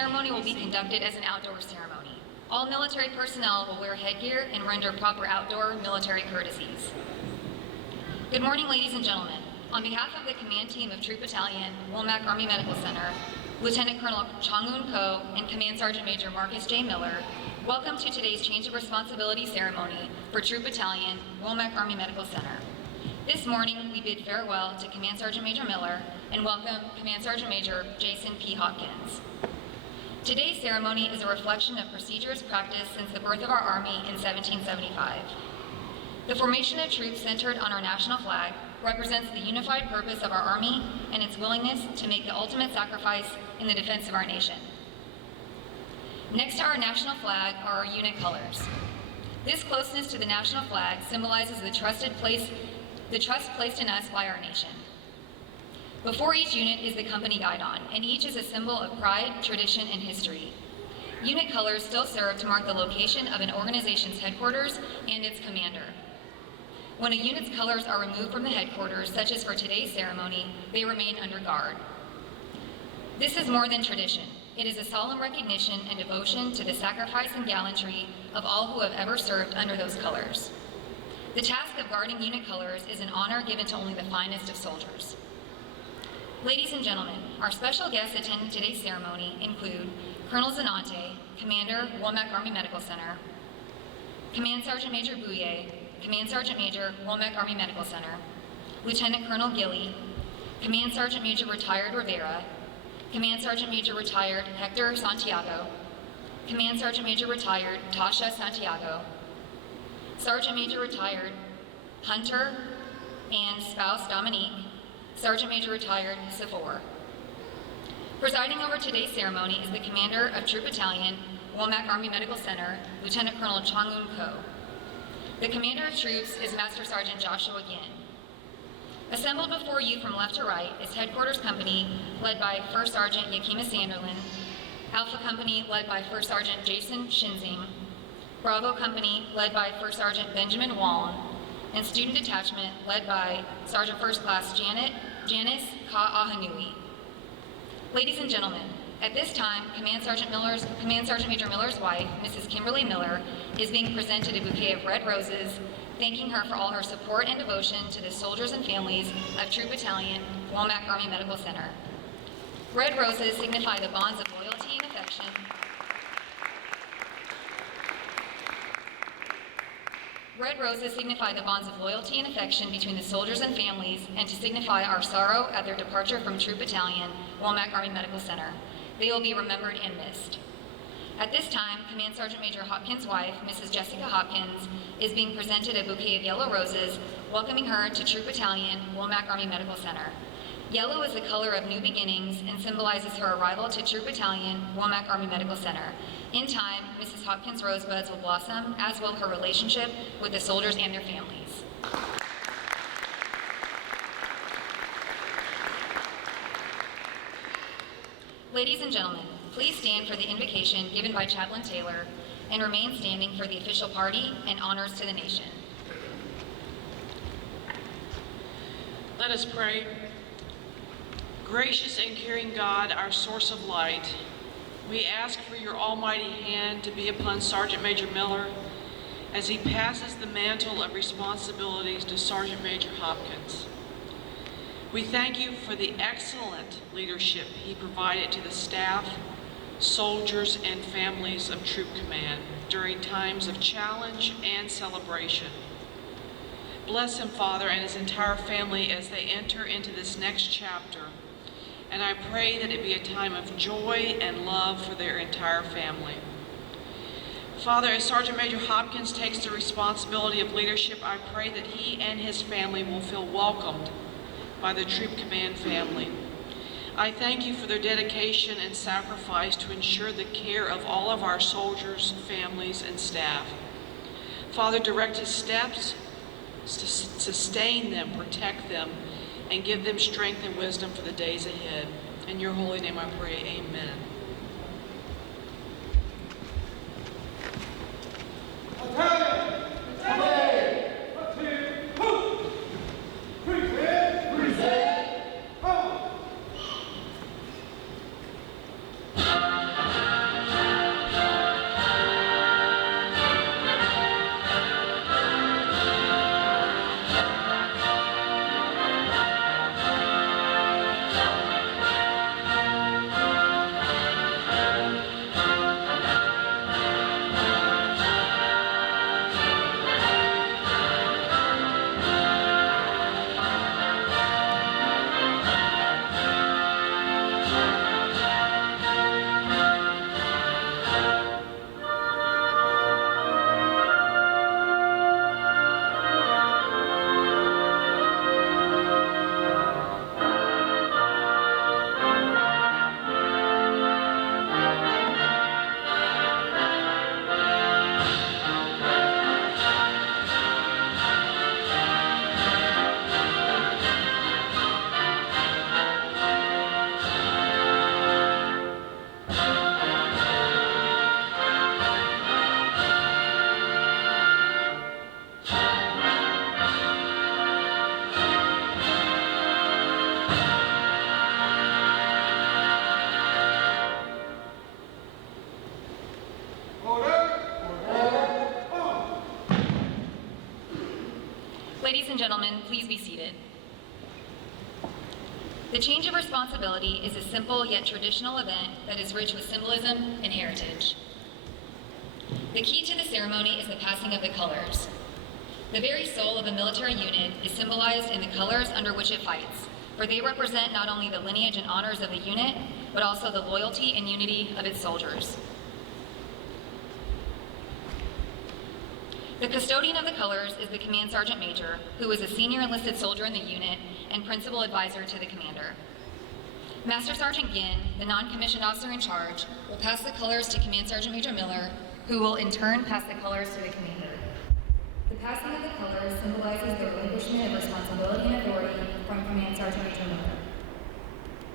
ceremony will be conducted as an outdoor ceremony. All military personnel will wear headgear and render proper outdoor military courtesies. Good morning, ladies and gentlemen. On behalf of the command team of Troop Battalion, Womack Army Medical Center, Lieutenant Colonel Chong-Un Ko and Command Sergeant Major Marcus J. Miller, welcome to today's Change of Responsibility ceremony for Troop Battalion, Womack Army Medical Center. This morning, we bid farewell to Command Sergeant Major Miller and welcome Command Sergeant Major Jason P. Hopkins. Today's ceremony is a reflection of procedures practiced since the birth of our Army in 1775. The formation of troops centered on our national flag represents the unified purpose of our Army and its willingness to make the ultimate sacrifice in the defense of our nation. Next to our national flag are our unit colors. This closeness to the national flag symbolizes the trust placed in us by our nation. Before each unit is the company guidon, and each is a symbol of pride, tradition, and history. Unit colors still serve to mark the location of an organization's headquarters and its commander. When a unit's colors are removed from the headquarters, such as for today's ceremony, they remain under guard. This is more than tradition. It is a solemn recognition and devotion to the sacrifice and gallantry of all who have ever served under those colors. The task of guarding unit colors is an honor given to only the finest of soldiers. Ladies and gentlemen, our special guests attending today's ceremony include Colonel Zanante, Commander, Womack Army Medical Center, Command Sergeant Major Bouye, Command Sergeant Major, Womack Army Medical Center, Lieutenant Colonel Gilly, Command Sergeant Major Retired Rivera, Command Sergeant Major Retired Hector Santiago, Command Sergeant Major Retired Tasha Santiago, Sergeant Major Retired Hunter and spouse Dominique, Sergeant Major Retired Sephora. Presiding over today's ceremony is the Commander of Troop Battalion, Womack Army Medical Center, Lieutenant Colonel Chong-Un Ko. The Commander of Troops is Master Sergeant Joshua Ginn. Assembled before you from left to right is Headquarters Company, led by First Sergeant Yakima Sanderlin, Alpha Company, led by First Sergeant Jason Shinzing, Bravo Company, led by First Sergeant Benjamin Wallin, and Student Detachment, led by Sergeant First Class Janice Ka-Ahanui. Ladies and gentlemen, at this time, Command Sergeant Major Miller's wife, Mrs. Kimberly Miller, is being presented a bouquet of red roses, thanking her for all her support and devotion to the soldiers and families of Troop Battalion, Womack Army Medical Center. Red roses signify the bonds of loyalty and affection. Red roses signify the bonds of loyalty and affection between the soldiers and families, and to signify our sorrow at their departure from Troop Battalion, Womack Army Medical Center. They will be remembered and missed. At this time, Command Sergeant Major Hopkins' wife, Mrs. Jessica Hopkins, is being presented a bouquet of yellow roses, welcoming her to Troop Battalion, Womack Army Medical Center. Yellow is the color of new beginnings and symbolizes her arrival to Troop Battalion, Womack Army Medical Center. In time, Mrs. Hopkins' rosebuds will blossom, as will her relationship with the soldiers and their families. Ladies and gentlemen, please stand for the invocation given by Chaplain Taylor and remain standing for the official party and honors to the nation. Let us pray. Gracious and caring God, our source of light, we ask for your almighty hand to be upon Sergeant Major Miller as he passes the mantle of responsibilities to Sergeant Major Hopkins. We thank you for the excellent leadership he provided to the staff, soldiers, and families of Troop Command during times of challenge and celebration. Bless him, Father, and his entire family as they enter into this next chapter. And I pray that it be a time of joy and love for their entire family. Father, as Sergeant Major Hopkins takes the responsibility of leadership, I pray that he and his family will feel welcomed by the Troop Command family. I thank you for their dedication and sacrifice to ensure the care of all of our soldiers, families, and staff. Father, direct his steps, sustain them, protect them, and give them strength and wisdom for the days ahead. In your holy name I pray, amen. Present. gentlemen, please be seated. The change of responsibility is a simple yet traditional event that is rich with symbolism and heritage. The key to the ceremony is the passing of the colors. The very soul of a military unit is symbolized in the colors under which it fights, for they represent not only the lineage and honors of the unit, but also the loyalty and unity of its soldiers. The custodian of the colors is the Command Sergeant Major, who is a senior enlisted soldier in the unit and principal advisor to the commander. Master Sergeant Ginn, the non-commissioned officer in charge, will pass the colors to Command Sergeant Major Miller, who will in turn pass the colors to the commander. The passing of the colors symbolizes the relinquishment of responsibility and authority from Command Sergeant Major Miller.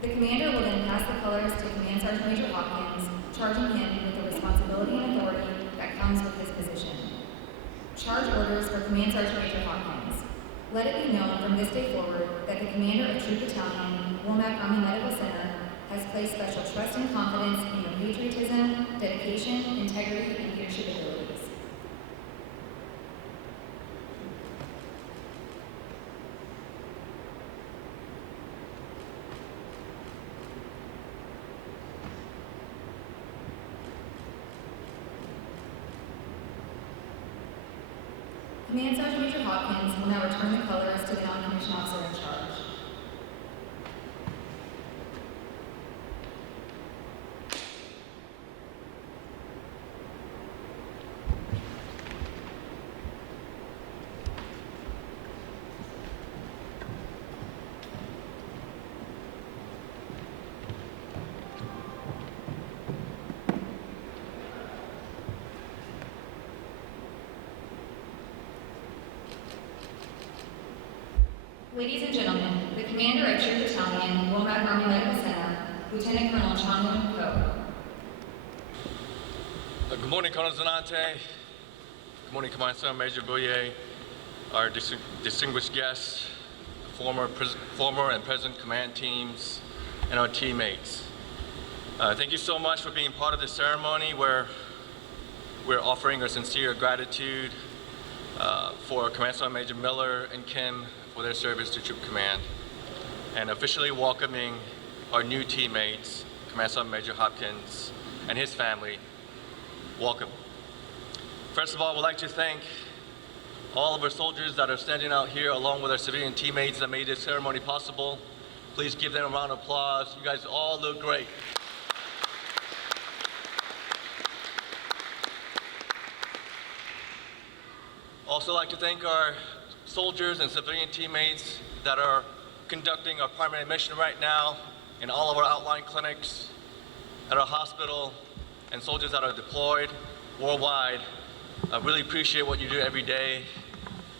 The commander will then pass the colors to Command Sergeant Major Hopkins, charging him with the responsibility and authority that comes with his position. Charge orders for Command Sergeant Major Hopkins. Let it be known from this day forward that the commander of Troop Battalion, Womack Army Medical Center, has placed special trust and confidence in your patriotism, dedication, integrity, and leadership abilities. Command Sergeant Major Hopkins will now return the colors to the non-commissioned officer in charge. Ladies and gentlemen, the commander of Troop Battalion, Womack Army Medical Center, Lieutenant Colonel Chong Ko. Good morning, Colonel Zanante. Good morning, Command Sergeant Major Bouye, our distinguished guests, former and present command teams, and our teammates. Thank you so much for being part of this ceremony where we're offering our sincere gratitude for Command Sergeant Major Miller and Kim for their service to Troop Command, and officially welcoming our new teammates, Command Sergeant Major Hopkins and his family. Welcome. First of all, we'd like to thank all of our soldiers that are standing out here along with our civilian teammates that made this ceremony possible. Please give them a round of applause. You guys all look great. Also like to thank our soldiers and civilian teammates that are conducting our primary mission right now in all of our outlying clinics, at our hospital, and soldiers that are deployed worldwide. I really appreciate what you do every day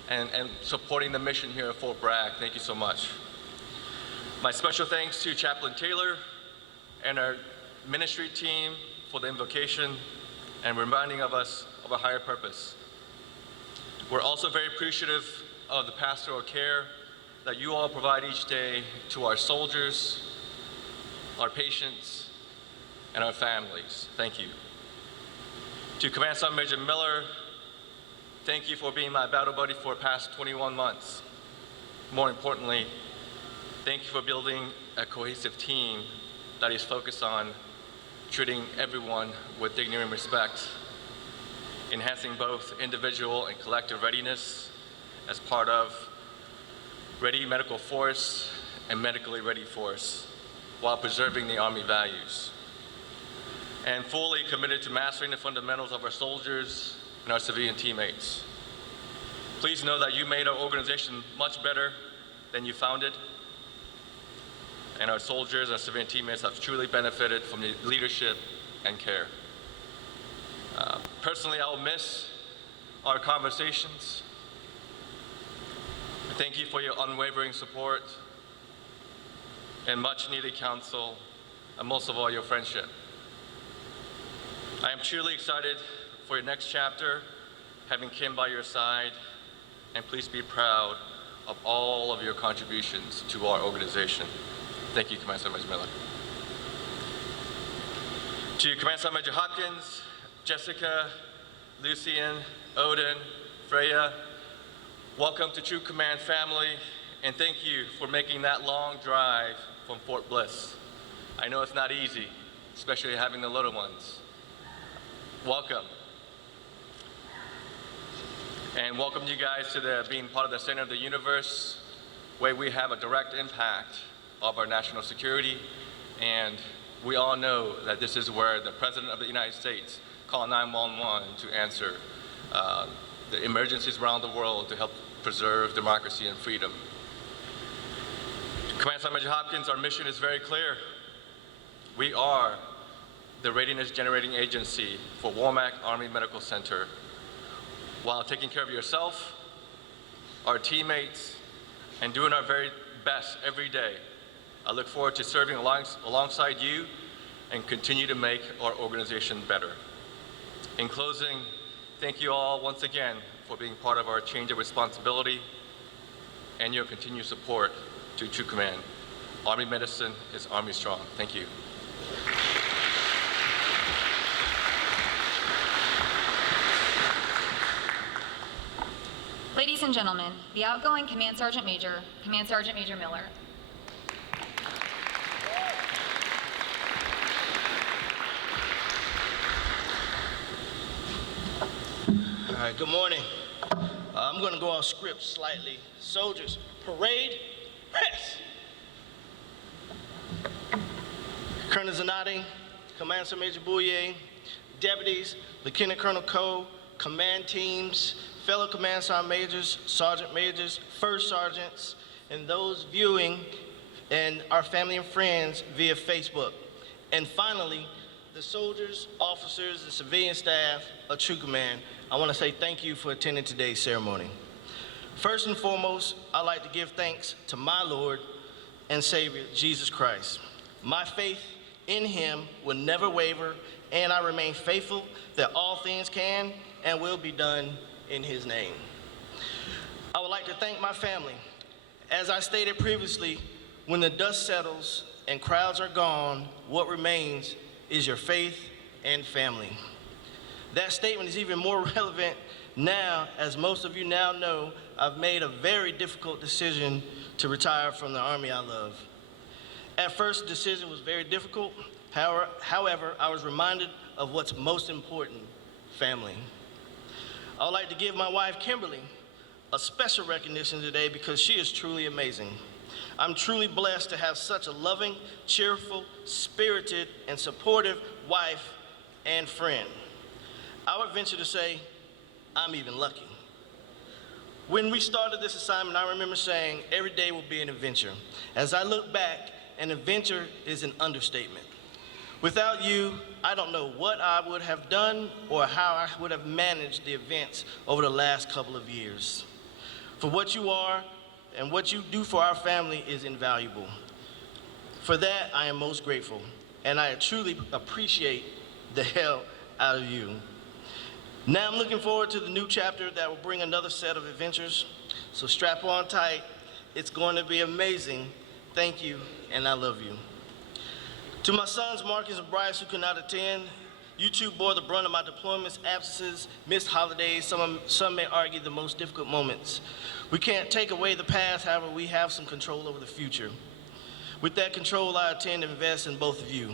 and supporting the mission here at Fort Bragg. Thank you so much. My special thanks to Chaplain Taylor and our ministry team for the invocation and reminding of us of a higher purpose. We're also very appreciative of the pastoral care that you all provide each day to our soldiers, our patients, and our families. Thank you. To Command Sergeant Major Miller, thank you for being my battle buddy for the past 21 months. More importantly, thank you for building a cohesive team that is focused on treating everyone with dignity and respect, enhancing both individual and collective readiness as part of Ready Medical Force and Medically Ready Force, while preserving the Army values. And fully committed to mastering the fundamentals of our soldiers and our civilian teammates. Please know that you made our organization much better than you found it, and our soldiers and civilian teammates have truly benefited from the leadership and care. Personally, I will miss our conversations. Thank you for your unwavering support and much needed counsel, and most of all, your friendship. I am truly excited for your next chapter, having Kim by your side, and please be proud of all of your contributions to our organization. Thank you, Command Sergeant Major Miller. To Command Sergeant Major Hopkins, Jessica, Lucian, Odin, Freya, Welcome to True Command family, and thank you for making that long drive from Fort Bliss. I know it's not easy, especially having the little ones. Welcome. And welcome you guys to being part of the center of the universe, where we have a direct impact of our national security. And we all know that this is where the President of the United States called 911 to answer the emergencies around the world to help preserve democracy and freedom. Command Sergeant Major Hopkins, our mission is very clear. We are the readiness generating agency for Womack Army Medical Center. While taking care of yourself, our teammates, and doing our very best every day, I look forward to serving alongside you and continue to make our organization better. In closing, thank you all once again for being part of our change of responsibility and your continued support to True Command. Army medicine is Army strong. Thank you. Ladies and gentlemen, the outgoing Command Sergeant Major Miller. All right, good morning. I'm going to go off script slightly. Soldiers, parade, press. Colonel Zanatti, Command Sergeant Major Bouye, deputies, Lieutenant Colonel Coe, command teams, fellow Command Sergeant Majors, Sergeant Majors, First Sergeants, and those viewing, and our family and friends via Facebook. And finally, the soldiers, officers, and civilian staff of True Command, I want to say thank you for attending today's ceremony. First and foremost, I'd like to give thanks to my Lord and Savior, Jesus Christ. My faith in him will never waver, and I remain faithful that all things can and will be done in his name. I would like to thank my family. As I stated previously, when the dust settles and crowds are gone, what remains is your faith and family. That statement is even more relevant now, as most of you now know, I've made a very difficult decision to retire from the Army I love. At first, the decision was very difficult. However, I was reminded of what's most important, family. I would like to give my wife, Kimberly, a special recognition today because she is truly amazing. I'm truly blessed to have such a loving, cheerful, spirited, and supportive wife and friend. I would venture to say, I'm even lucky. When we started this assignment, I remember saying, every day will be an adventure. As I look back, an adventure is an understatement. Without you, I don't know what I would have done or how I would have managed the events over the last couple of years. For what you are and what you do for our family is invaluable. For that, I am most grateful, and I truly appreciate the hell out of you. Now I'm looking forward to the new chapter that will bring another set of adventures. So strap on tight. It's going to be amazing. Thank you, and I love you. To my sons, Marcus and Bryce, who could not attend, you two bore the brunt of my deployments, absences, missed holidays, some may argue the most difficult moments. We can't take away the past, however, we have some control over the future. With that control, I intend to invest in both of you.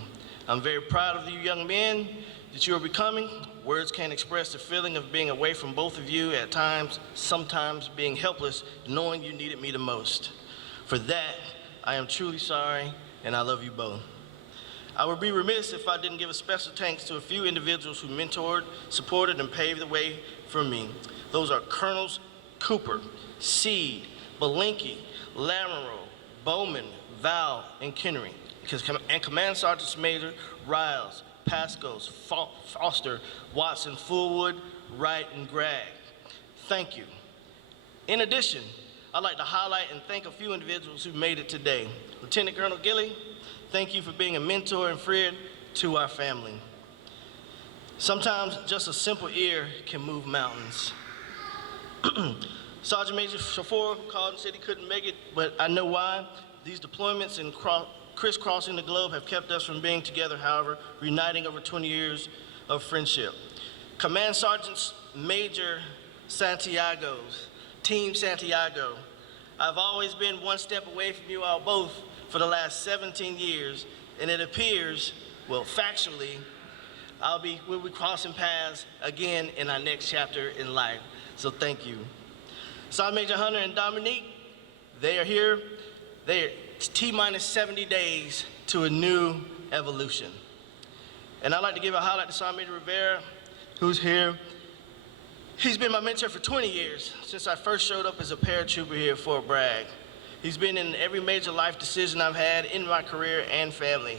I'm very proud of you young men that you are becoming. Words can't express the feeling of being away from both of you at times, sometimes being helpless, knowing you needed me the most. For that, I am truly sorry, and I love you both. I would be remiss if I didn't give a special thanks to a few individuals who mentored, supported, and paved the way for me. Those are Colonels Cooper, Seed, Belinky, Lamoureux, Bowman, Val, and Kennery, and Command Sergeants Major Riles, Pascos, Foster, Watson, Fullwood, Wright, and Gregg. Thank you. In addition, I'd like to highlight and thank a few individuals who made it today. Lieutenant Colonel Gilley, thank you for being a mentor and friend to our family. Sometimes just a simple ear can move mountains. Sergeant Major Shafor called and said he couldn't make it, but I know why. These deployments and crisscrossing the globe have kept us from being together, however, reuniting over 20 years of friendship. Command Sergeants Major Santiago, Team Santiago. I've always been one step away from you all both for the last 17 years, and it appears, well, factually, we'll be crossing paths again in our next chapter in life. So thank you. Sergeant Major Hunter and Dominique, they are here. It's T-minus 70 days to a new evolution. And I'd like to give a highlight to Sergeant Major Rivera, who's here. He's been my mentor for 20 years, since I first showed up as a paratrooper here at Fort Bragg. He's been in every major life decision I've had in my career and family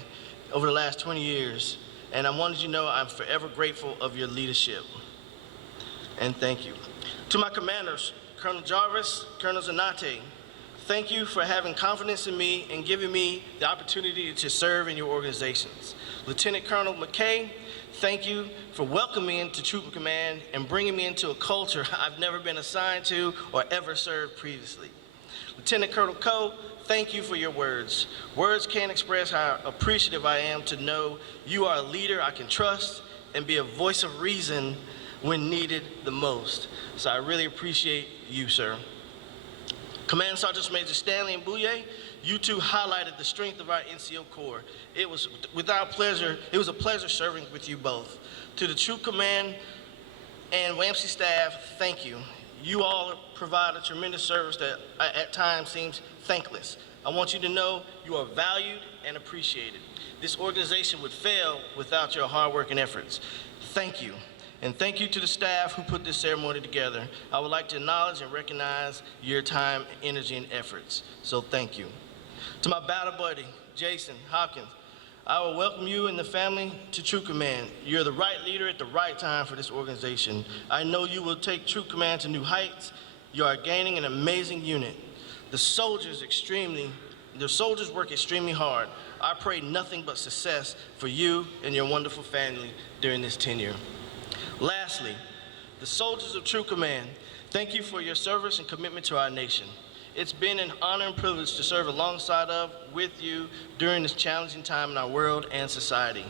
over the last 20 years. And I wanted you to know I'm forever grateful of your leadership. And thank you. To my commanders, Colonel Jarvis, Colonel Zanate, thank you for having confidence in me and giving me the opportunity to serve in your organizations. Lieutenant Colonel McKay, thank you for welcoming me into Trooper Command and bringing me into a culture I've never been assigned to or ever served previously. Lieutenant Colonel Coe, thank you for your words. Words can't express how appreciative I am to know you are a leader I can trust and be a voice of reason when needed the most. So I really appreciate you, sir. Command Sergeants Major Stanley and Bouye, you two highlighted the strength of our NCO Corps. It was a pleasure serving with you both. To the Troop Command and WAMC staff, thank you. You all provide a tremendous service that at times seems thankless. I want you to know you are valued and appreciated. This organization would fail without your hard work and efforts. Thank you. And thank you to the staff who put this ceremony together. I would like to acknowledge and recognize your time, energy, and efforts. So thank you. To my battle buddy, Jason Hopkins, I will welcome you and the family to Troop Command. You're the right leader at the right time for this organization. I know you will take Troop Command to new heights. You are gaining an amazing unit. The soldiers work extremely hard. I pray nothing but success for you and your wonderful family during this tenure. Lastly, the soldiers of Troop Command, thank you for your service and commitment to our nation. It's been an honor and privilege to serve alongside with you during this challenging time in our world and society.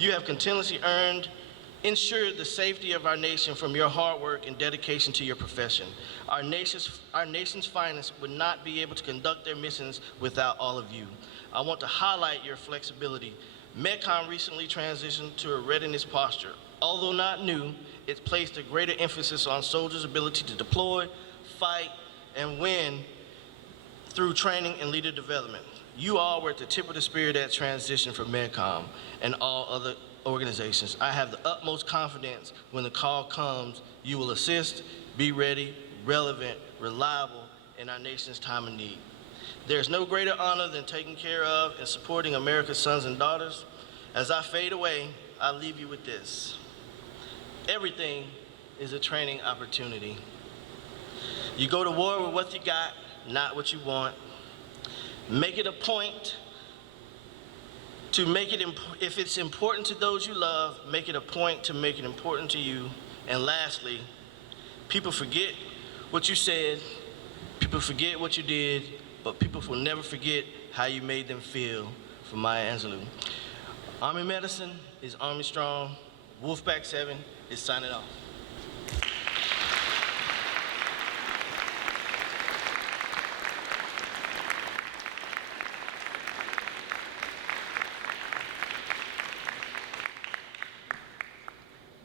You have continuously ensured the safety of our nation from your hard work and dedication to your profession. Our nation's finest would not be able to conduct their missions without all of you. I want to highlight your flexibility. MedCom recently transitioned to a readiness posture. Although not new, it's placed a greater emphasis on soldiers' ability to deploy, fight, and win through training and leader development. You all were at the tip of the spear of that transition for MedCom and all other organizations. I have the utmost confidence when the call comes, you will assist, be ready, relevant, reliable in our nation's time of need. There's no greater honor than taking care of and supporting America's sons and daughters. As I fade away, I leave you with this. Everything is a training opportunity. You go to war with what you got, not what you want. Make it a point to make it, if it's important to those you love, make it a point to make it important to you. And lastly, people forget what you said, people forget what you did, but people will never forget how you made them feel. For Maya Angelou. Army medicine is Army strong. Wolfpack 7 is signing off.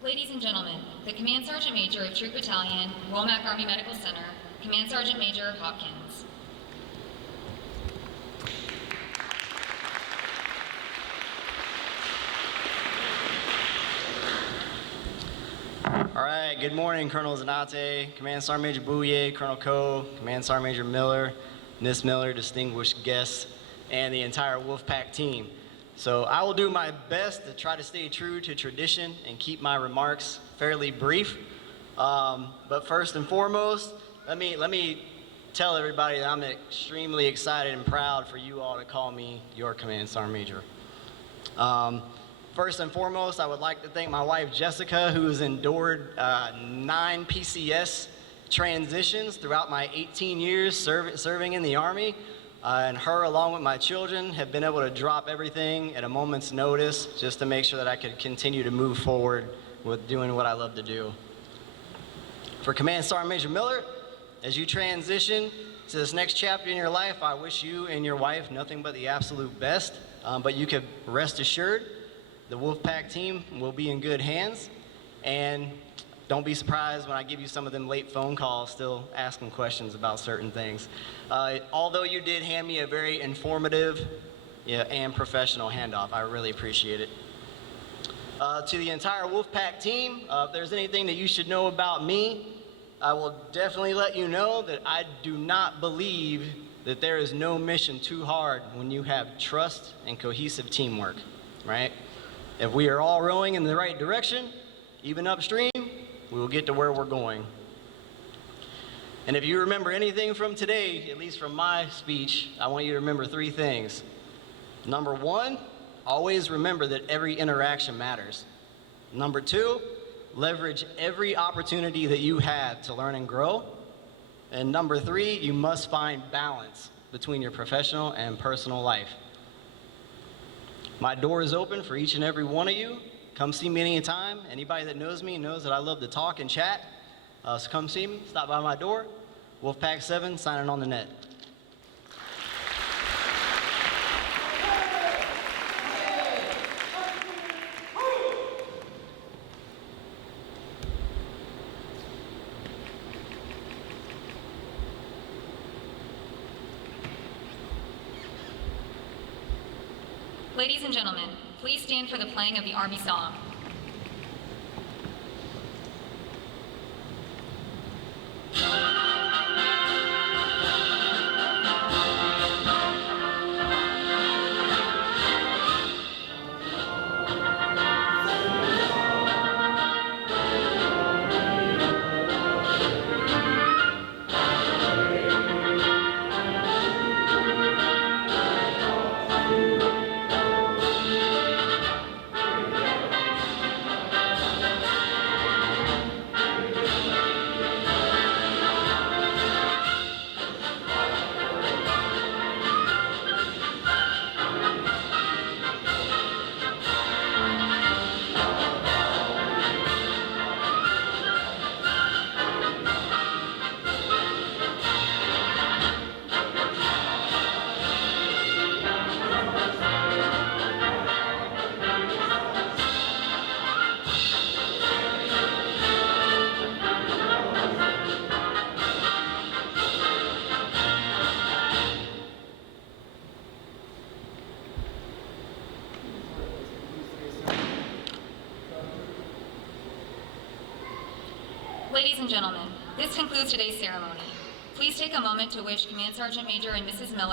Ladies and gentlemen, the Command Sergeant Major of Troop Battalion, Womack Army Medical Center, Command Sergeant Major Hopkins. All right, good morning, Colonel Zanate, Command Sergeant Major Bouye, Colonel Coe, Command Sergeant Major Miller, Miss Miller, distinguished guests, and the entire Wolfpack team. So I will do my best to try to stay true to tradition and keep my remarks fairly brief. But first and foremost, let me tell everybody that I'm extremely excited and proud for you all to call me your Command Sergeant Major. First and foremost, I would like to thank my wife, Jessica, who has endured 9 PCS transitions throughout my 18 years serving in the Army. And her, along with my children, have been able to drop everything at a moment's notice just to make sure that I could continue to move forward with doing what I love to do. For Command Sergeant Major Miller, As you transition to this next chapter in your life, I wish you and your wife nothing but the absolute best. But you can rest assured, the Wolfpack team will be in good hands. And don't be surprised when I give you some of them late phone calls, still asking questions about certain things. Although you did hand me a very informative and professional handoff, I really appreciate it. To the entire Wolfpack team, if there's anything that you should know about me, I will definitely let you know that I do not believe that there is no mission too hard when you have trust and cohesive teamwork, right? If we are all rowing in the right direction, even upstream, we will get to where we're going. And if you remember anything from today, at least from my speech, I want you to remember 3 things. Number 1, always remember that every interaction matters. Number 2, leverage every opportunity that you have to learn and grow. And number 3, you must find balance between your professional and personal life. My door is open for each and every one of you. Come see me anytime. Anybody that knows me knows that I love to talk and chat. So come see me, stop by my door. Wolfpack 7, signing on the net. Ladies and gentlemen, please stand for the playing of the Army song. Ladies and gentlemen, this concludes today's ceremony. Please take a moment to wish Command Sergeant Major and Mrs. Miller